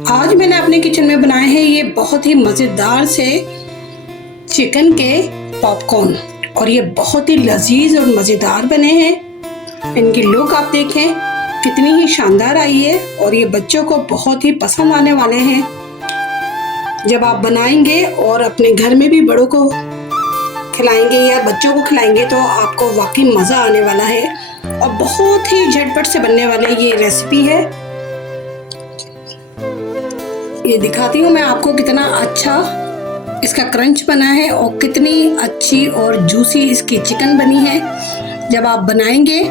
आज मैंने अपने किचन में बनाए हैं ये बहुत ही मज़ेदार से चिकन के पॉपकॉर्न और ये बहुत ही लजीज और मज़ेदार बने हैं। इनकी लुक आप देखें कितनी ही शानदार आई है और ये बच्चों को बहुत ही पसंद आने वाले हैं। जब आप बनाएंगे और अपने घर में भी बड़ों को खिलाएंगे या बच्चों को खिलाएंगे तो आपको वाकई मज़ा आने वाला है और बहुत ही झटपट से बनने वाले ये रेसिपी है। ये दिखाती हूँ मैं आपको कितना अच्छा इसका क्रंच बना है और कितनी अच्छी और जूसी इसकी चिकन बनी है। जब आप बनाएंगे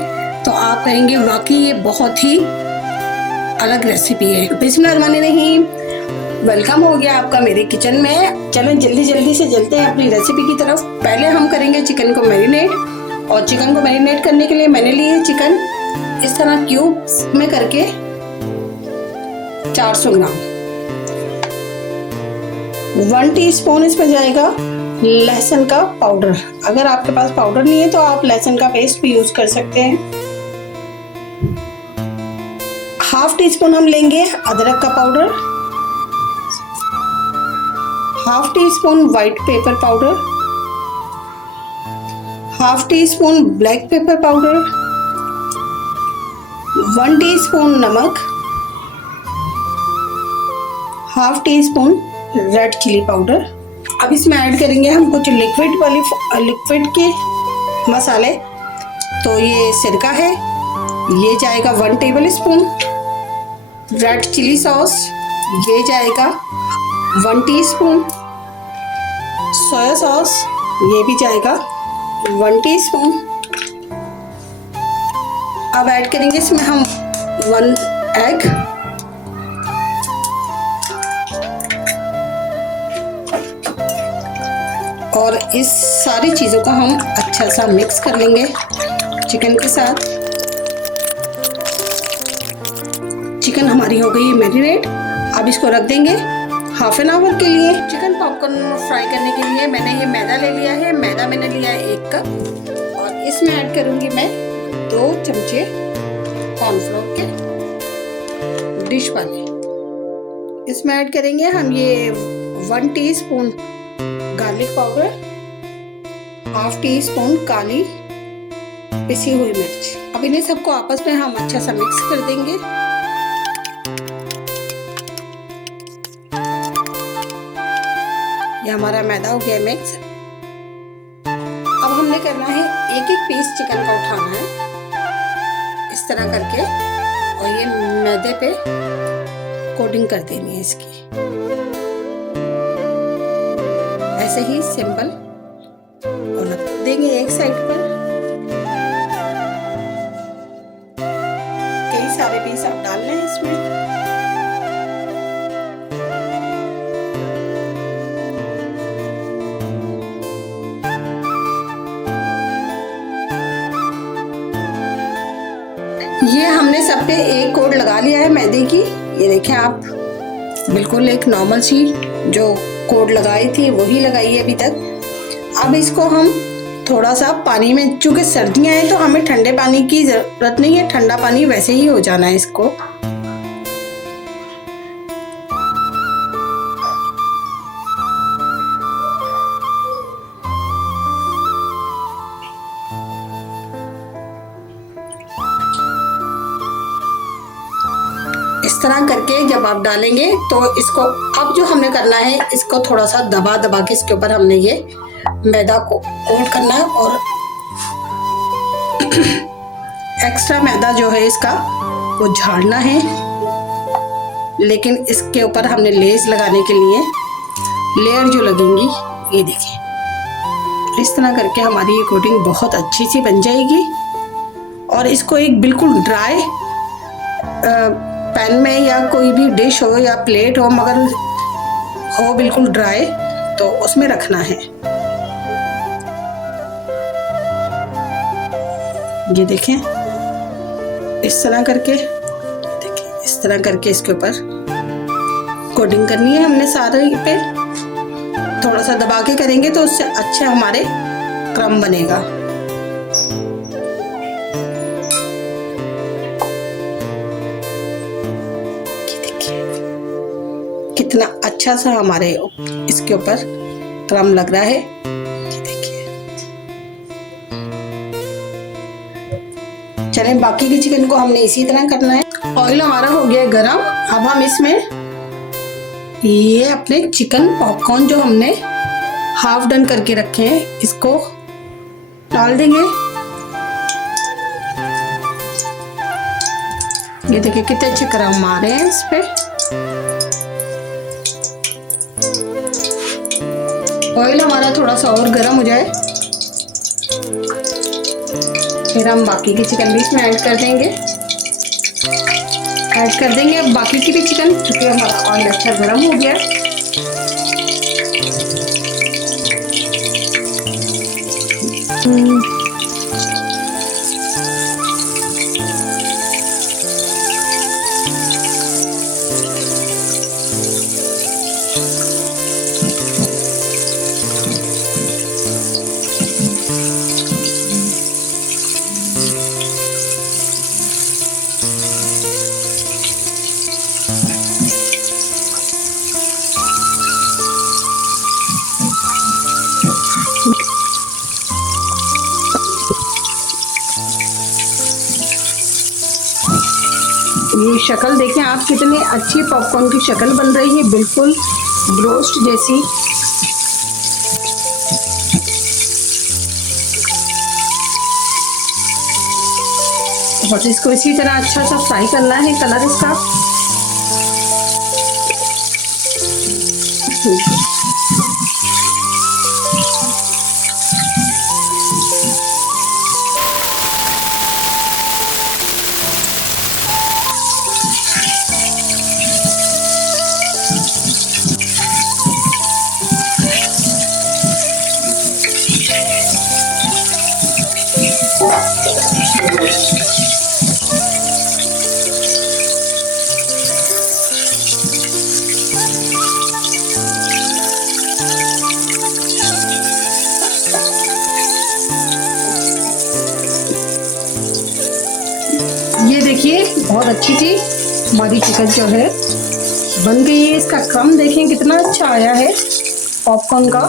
तो आप कहेंगे वाकई ये बहुत ही अलग रेसिपी है। बिस्मिल्लाहिर्रहमानिर्रहीम, वेलकम हो गया आपका मेरे किचन में। चलो जल्दी से चलते हैं अपनी रेसिपी की तरफ। पहले हम करेंगे चिकन को मैरिनेट और चिकन को मैरिनेट करने के लिए मैंने लिए चिकन इस तरह क्यूब्स में करके 400 ग्राम। 1 टीस्पून इसमें जाएगा लहसुन का पाउडर। अगर आपके पास पाउडर नहीं है तो आप लहसुन का पेस्ट भी यूज कर सकते हैं। 1/2 टीस्पून हम लेंगे अदरक का powder, 1/2 teaspoon white pepper powder, 1/2 teaspoon black pepper powder, 1 teaspoon नमक, 1/2 टीस्पून रेड चिली पाउडर। अब इसमें ऐड करेंगे हम कुछ लिक्विड के मसाले। तो ये सिरका है, ये जाएगा 1 tablespoon. Red chilli sauce ये जाएगा 1 टीस्पून। सोया सॉस ये भी जाएगा 1 टीस्पून। अब ऐड करेंगे इसमें हम 1 एग, और इस सारी चीज़ों को हम अच्छा सा मिक्स कर लेंगे चिकन के साथ। चिकन हमारी हो गई है मैरिनेट। अब इसको रख देंगे 1/2 एन आवर के लिए। चिकन पॉपकॉर्न फ्राई करने के लिए मैंने ये मैदा ले लिया है। मैदा मैंने लिया है 1 कप और इसमें ऐड करूँगी मैं 2 चमचे कॉर्नफ्लोर के डिश वाले। इसमें ऐड करेंगे हम ये 1 टीस्पून गार्लिक पाउडर, 1/2 टीस्पून काली पिसी हुई मिर्च। अब इन्हें सबको आपस में हम अच्छा सा मिक्स कर देंगे। ये हमारा मैदा हो गया मिक्स। अब हमने करना है एक पीस चिकन का उठाना है इस तरह करके और ये मैदे पे कोटिंग कर देनी है इसकी, ऐसे ही सिंपल, और रख देंगे एक साइड पर। कई सारे पीस आप डाल लें इसमें। ये हमने सब पे एक कोट लगा लिया है मैदे की। ये देखें आप, बिल्कुल एक नॉर्मल सी जो कोड लगाई थी वही लगाई है अभी तक। अब इसको हम थोड़ा सा पानी में, चूंकि सर्दियां हैं तो हमें ठंडे पानी की जरूरत नहीं है, ठंडा पानी वैसे ही हो जाना है इसको। इस तरह करके जब आप डालेंगे तो इसको, अब जो हमने करना है इसको थोड़ा सा दबा के इसके ऊपर हमने ये मैदा को कोट करना है और एक्स्ट्रा मैदा जो है इसका वो झाड़ना है। लेकिन इसके ऊपर हमने लेस लगाने के लिए लेयर जो लगेंगी, ये देखिए इस तरह करके हमारी ये कोटिंग बहुत अच्छी सी बन जाएगी। और इसको एक बिल्कुल ड्राई पैन में या कोई भी डिश हो या प्लेट हो, मगर हो बिल्कुल ड्राई, तो उसमें रखना है। ये देखें इस तरह करके, देखिए इस तरह करके इसके ऊपर कोटिंग करनी है हमने सारे पे। थोड़ा सा दबा के करेंगे तो उससे अच्छे हमारे क्रम बनेगा। कितना अच्छा सा हमारे इसके ऊपर क्रम लग रहा है। ये देखिए। चलें, बाकी के चिकन को हमने इसी तरह करना है। ऑयल हमारा हो गया गरम। अब हम इसमें ये अपने चिकन पॉपकॉर्न जो हमने हाफ डन करके रखे हैं इसको डाल देंगे। ये देखिए कितने अच्छे क्रम आ रहे हैं इस पे। ऑयल हमारा थोड़ा सा और गर्म हो जाए फिर हम बाकी के चिकन भी इसमें ऐड कर देंगे। बाकी की भी चिकन, क्योंकि हमारा ऑयल अच्छा गर्म हो गया है। ये शक्ल देखें आप, कितनी अच्छी पॉपकॉर्न की शक्ल बन रही है, बिल्कुल ब्रोस्ट जैसी। बस इसको इसी तरह अच्छा सा फ्राई करना है, कलर इसका। ये देखिए बहुत अच्छी सी हमारी चिकन जो है बन गई है। इसका क्रम देखें कितना अच्छा आया है पॉपकॉर्न का।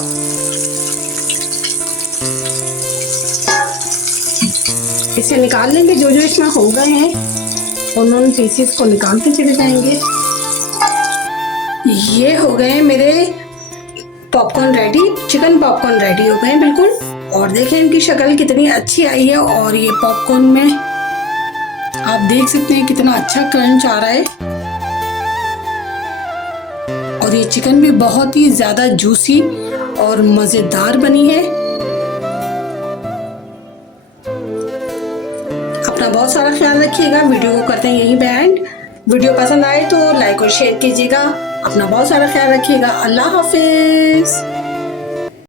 इसे निकाल लेंगे, जो जो इसमें हो गए हैं उन पीसेस को निकालते चले जाएंगे। ये हो गए मेरे popcorn ready, chicken popcorn ready हो गए बिल्कुल। और देखें इनकी शक्ल कितनी अच्छी आई है। और ये पॉपकॉर्न में आप देख सकते हैं कितना अच्छा क्रंच आ रहा है। और ये चिकन भी बहुत ही ज्यादा जूसी और मजेदार बनी है। अपना बहुत सारा ख्याल रखिएगा। वीडियो को करते हैं यहीं पे एंड। वीडियो पसंद आए तो लाइक और शेयर कीजिएगा। अपना बहुत सारा ख्याल रखिएगा। अल्लाह हाफिज।